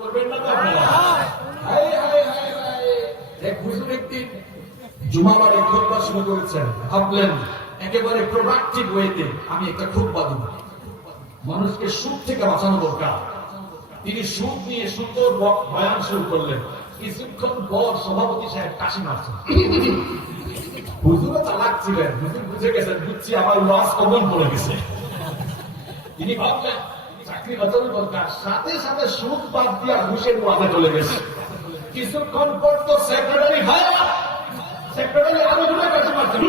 করবেন না হায়, হায়, হায়। এক হুজুর একদিন জুমাবার এক খুতবা শুরু করেছেন ভাবলেন একেবারে প্রোডাক্টিভ ওয়েতে আমি একটা খুতবা দিব মানুষকে সুদ থেকে বাঁচানো দরকার। তিনি সুদ নিয়ে সুন্দর বয়ান শুরু করলেন। কিছুক্ষণ পর সভাপতি সাহেব কাশি মারছেন। হুজুরও চালাক ছিলেন হুজুর বুঝে গেছেন বুঝছি আমার লস কমন পড়ে গেছে। তিনি ভাবলেন চাকরি বাঁচানো দরকার। সাথে সাথে সুদ বাদ দিয়া ঘুষের ওয়াজে চলে গেছে। কিছুক্ষণ পর তো সেক্রেটারি ভাই সেক্রেটারি আরও দূরে কাছে মারছেন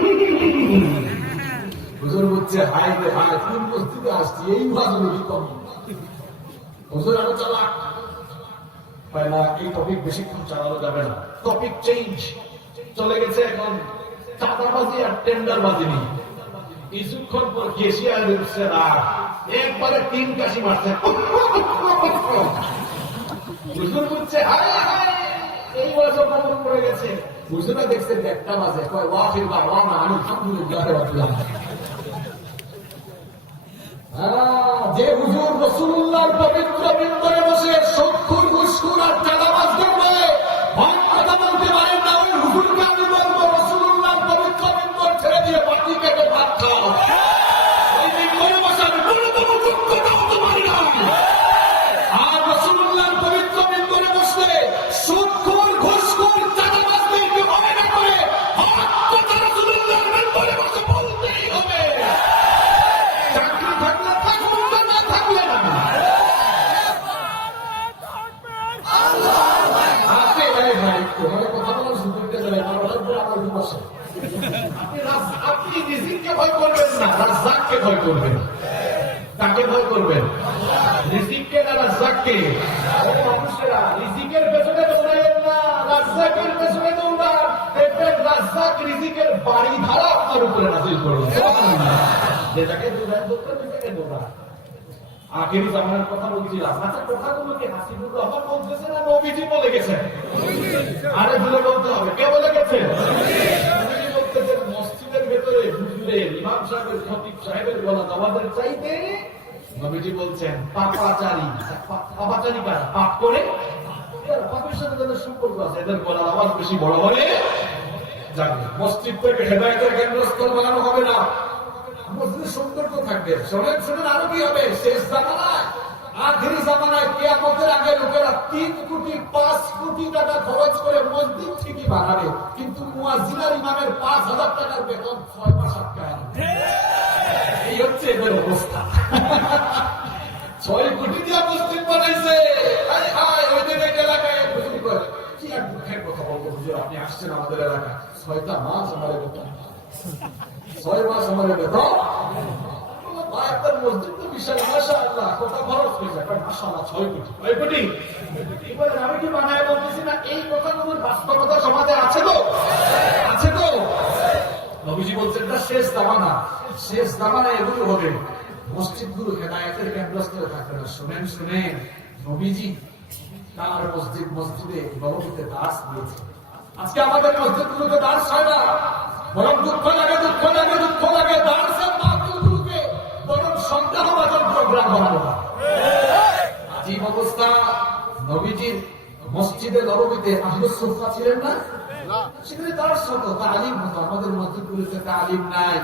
হুজুর বলছে হাই রে হাই কোন মসজিদে আসছি? এই ওয়াজ নদী কম হুজুর আরও চালাক। পয়লা এই টপিক বেশিক্ষণ চালানো যাবে না। টপিক চেঞ্জ চলে গেছে এখন। চাঁদাবাজি আর টেন্ডারবাজি নিয়ে। কিছুক্ষণ পর উঠছে আর একবারে তিন কাশি মারছে। হুজুর হায় এই কবর পড়ে গেছে। হুজুরা দেখছে একটা বাজে। কয় বা ওয়া না আলহামদুলিল্লাহ হ্যাঁ, যে হুজুর রাসূলুল্লাহর পবিত্র বৃন্দরে আপনি করবেন না রাজ্জাককে ভয় করবেন কাকে ভয় করবেন রিজিককে না বাড়ি ধারা আপনার উপরে নাজিল করুন যেটাকে দৌড়ায় দৌড়ান দৌড়ান আখেরি জামানের কথা বলছিলাম। আচ্ছা কথাগুলো কি হাসিবুর রহমান বলতেছে না নবীজি বলে গেছে আরে ভুলে বলতে হবে। কে বলে গেছে? নবীজি বলতেছেন, মসজিদের ভেতরে হুজুরের ইমাম সাহেবের, খতিব সাহেবের গলা দাওয়াতের চাইতে নবীজি বলছেন, পাপাচারী। পা- পাপাচারী কারা? পাপ করে? পাপের সাথে তাদের সম্পর্ক আছে। এদের গলার আওয়াজ বেশি বড় হলে যাবে মসজিদ থেকে হেদায়তের কেন্দ্রস্থল বানানো হবে না। মসজিদের সৌন্দর্য থাকবে। শোনেন শোনেন, আরও কি হবে? শেষ জামানায়, আখেরি জামানায় কেয়ামতের আগে লোকেরা তিন কোটি, পাঁচ কোটি টাকা খরচ করে মসজিদ ঠিকই বানাবে। কিন্তু মুয়াজিনার ইমামের পাঁচ হাজার টাকার বেতন ছয় মাস আটকায় এই হচ্ছে এদের অবস্থা। ছয় কোটি দিয়ে মসজিদ বানাইছে। আরে এলাকায় কি এক দুঃখের কথা বলব, হুজুর, আপনি আসছেন আমাদের এলাকায়। ছয়টা মাস আমার বেতন ছয় মাস আমার বেতন মসজিদ তো বিশাল মাশাআল্লাহ কত খরচ হয়ে যায়। মাশাআল্লাহ ছয় কোটি। ছয় কোটি? এবার আমি কি বানায় বলতেছি না? এই কথাগুলোর বাস্তবতা সমাজে আছে তো? আছে তো? নবীজি বলছেন না শেষ দামানা শেষ দামানা এগুলো হবে। মসজিদগুলো হেদায়তের থাকবে না। শুনেন শুনেন নবীজি তার মসজিদ মসজিদে নবমীতে দাস দিয়েছে আজকে আমাদের মসজিদগুলোতে দাস হয় না। বরং দুঃখ লাগে দুঃখ লাগে দুঃখ লাগে। দাসের মাহফিলগুলোকে বরং সন্দেহবাদক প্রোগ্রাম বানানো হয়। আজীব অবস্থা নবীজির মসজিদে নবমীতে আহমদ সুফা ছিলেন না? সেখানে দার্স হতো তালিম হতো। আমাদের মসজিদগুলিতে তালিম নাই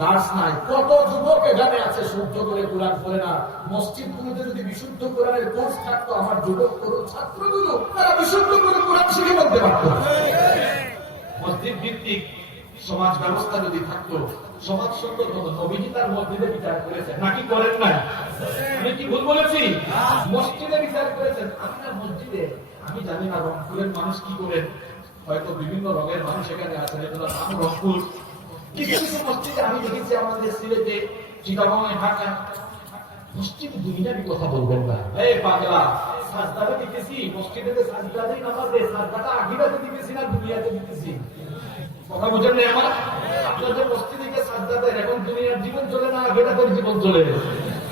দার্স নাই। কত যুবক এখানে আছে শুদ্ধ করে কোরআন পড়ে না। মসজিদগুলোতে যদি বিশুদ্ধ কোরআনের কোর্স থাকতো আমার যুবক তরুণ ছাত্রগুলো তারা বিশুদ্ধ করে কোরআন শিখে বলতে পারতো। মসজিদ ভিত্তিক সমাজ ব্যবস্থা যদি থাকতো, সমাজ সুন্দর হতো, নবীজি তার মসজিদে বিচার করেছেন। নাকি করেন না আমি কি ভুল বলেছি? মসজিদে বিচার করেছেন। আমি না মসজিদে, আমি জানি না রংপুরের মানুষ কি করেন। হয়তো বিভিন্ন রঙের মানুষ এখানে আছেন এজন্য নাম রংপুর। কিছু কিছু মসজিদে আমি দেখেছি আমাদের সিলেটে চিটাগংয়ে ঢাকা মসজিদ দুনিয়ারই কথা বলবেন না। এই পাগলা। দিতেছি মসজিদে সাজদাটা আখিরাতে দিতেছি না, দুনিয়াতে দিতেছি। কথা না আমার? মসজিদে গিয়ে সাজদা এখন দুনিয়ার জীবন চলে না জীবন চলে।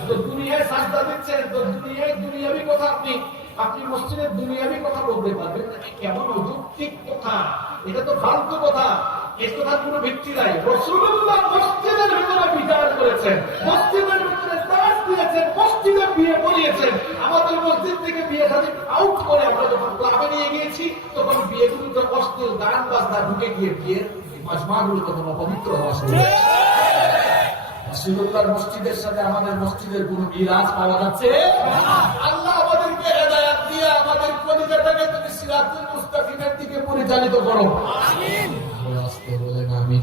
তো দুনিয়ায় সাজদা দিচ্ছেন, তো দুনিয়ায় দুনিয়াবি কথা আপনি আপনি মসজিদের দুনিয়াবি কথা বলতে পারবেন। কেমন অযৌক্তিক কথা? এটা তো ফালতু কথা। এই কথার কোনো ভিত্তি নাই। রসুল্লাহ মসজিদের ভিতরে বিচার করেছেন। মসজিদের ভিতরে দাস দিয়েছেন মসজিদে বিয়ে পড়িয়েছেন আমাদের মসজিদ থেকে বিয়ে শাদী আউট করে আমরা যখন ক্লাবে নিয়ে গিয়েছি তখন বিয়েগুলোতে অশ্লীল গান বাজনা ঢুকে গিয়ে বিয়ের মাজমাগুলো তখন অপবিত্র হওয়া শুরু। রাসূলুল্লাহর মসজিদের সাথে আমাদের মসজিদের কোন মিরাজ পাওয়া যাচ্ছে? আল্লাহ আমাদেরকে হেদায়াত দিয়ে আমাদের কলিজাটাকে তুমি সিরাতুল মুস্তাকিমের দিকে পরিচালিত করো। আমিন। আসতে বলেন আমিন।